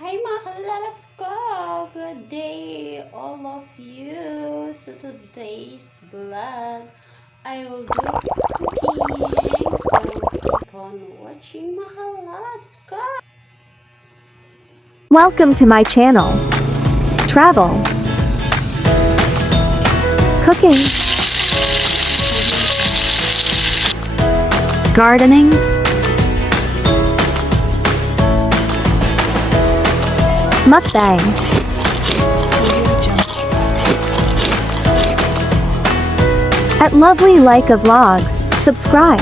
Hi mga kalalabs ko! Good day all of you! So today's vlog, I will do cooking. So keep on watching mga kalalabs ko! Welcome to my channel. Travel, cooking, gardening, mukbang, at Lovely Leica Vlogs. Subscribe.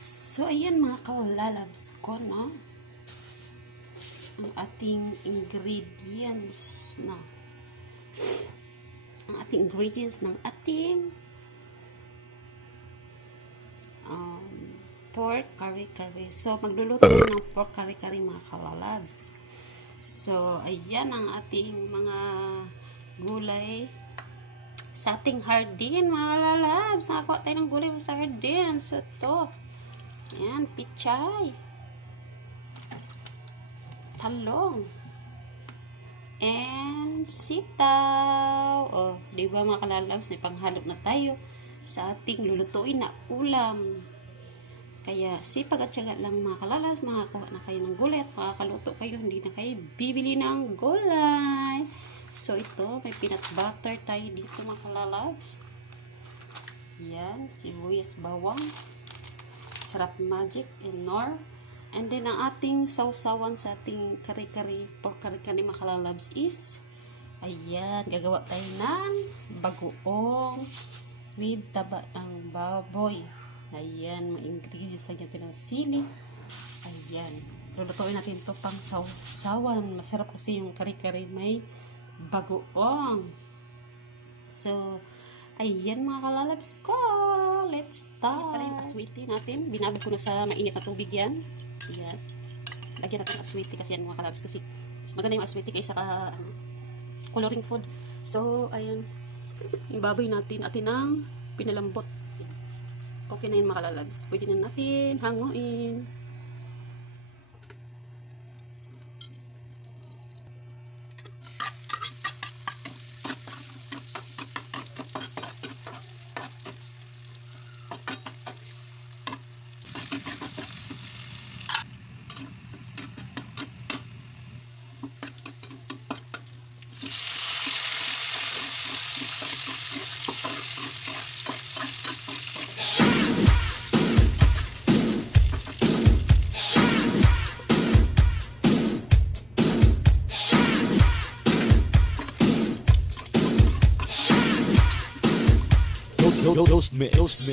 So ayan mga kalalabs ko, no? Ang ating ingredients na ng ating pork kare-kare. So magluluto tayo ng pork kare-kare mga kalalabs. So ayan ang ating mga gulay sa ating hardin mga kalalabs. Nakakuha tayo ng gulay sa hardin. So ito, ayan, pichay, talong, and sitaw. O, di ba mga kalalabs, may panghalop na tayo sa ating lulutuin na ulam. Kaya sipag at syaga lang mga kalalabs, makakuha na kayo ng gulay at makakaluto kayo, hindi na kayo bibili ng gulay. So ito, may peanut butter tayo dito mga kalalabs. Yan, sibuyas, bawang, sarap magic, and nor. And then ang ating sausawan sa ating kare-kare, pork kare-kare mga kalalabs is, ayan, gagawa tayo ng bagoong with taba ng baboy. Ayan, mga ingredients lang natin ng sili. Ayan, lulutuin natin ito pang sausawan. Masarap kasi yung kare-kare may bagoong. So ayan mga kalalabs ko, let's start. Pala yung aswiti natin, binabad ko na sa mainit na tubig yan. Ayan, lagyan natin aswiti kasi yan mga kalalabs, kasi mas maganda yung aswiti kaysa coloring food. So ayan, yung baboy natin ang pinalambot. Okay na yun mga kalalabs, pwede na natin hanguin. Ghost mix.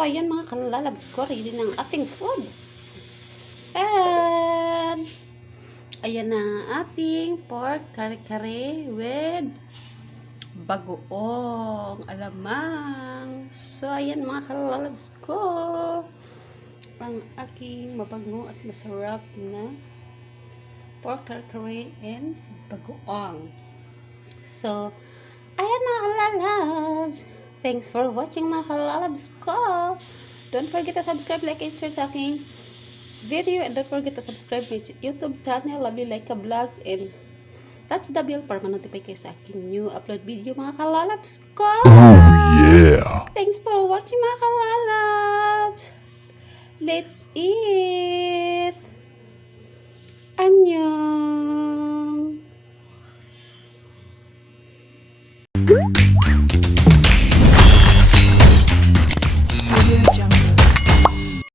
Ayan mga kalalabs ko, ready ng ating food. And ayan na ang ating pork kare-kare with bagoong alamang. So ayan mga kalalabs ko, ang aking mabango at masarap na pork kare-kare and bagoong. So ayan mga kalalabs, thanks for watching mga kalalabs ko. Don't forget to subscribe, like, and share sa aking video. And don't forget to subscribe my YouTube channel, Lovely Laika Vlogs. And touch the bell para ma-notify kayo sa aking new upload video mga kalalabs ko. Yeah. Thanks for watching mga kalalabs. Let's eat. Annyeong.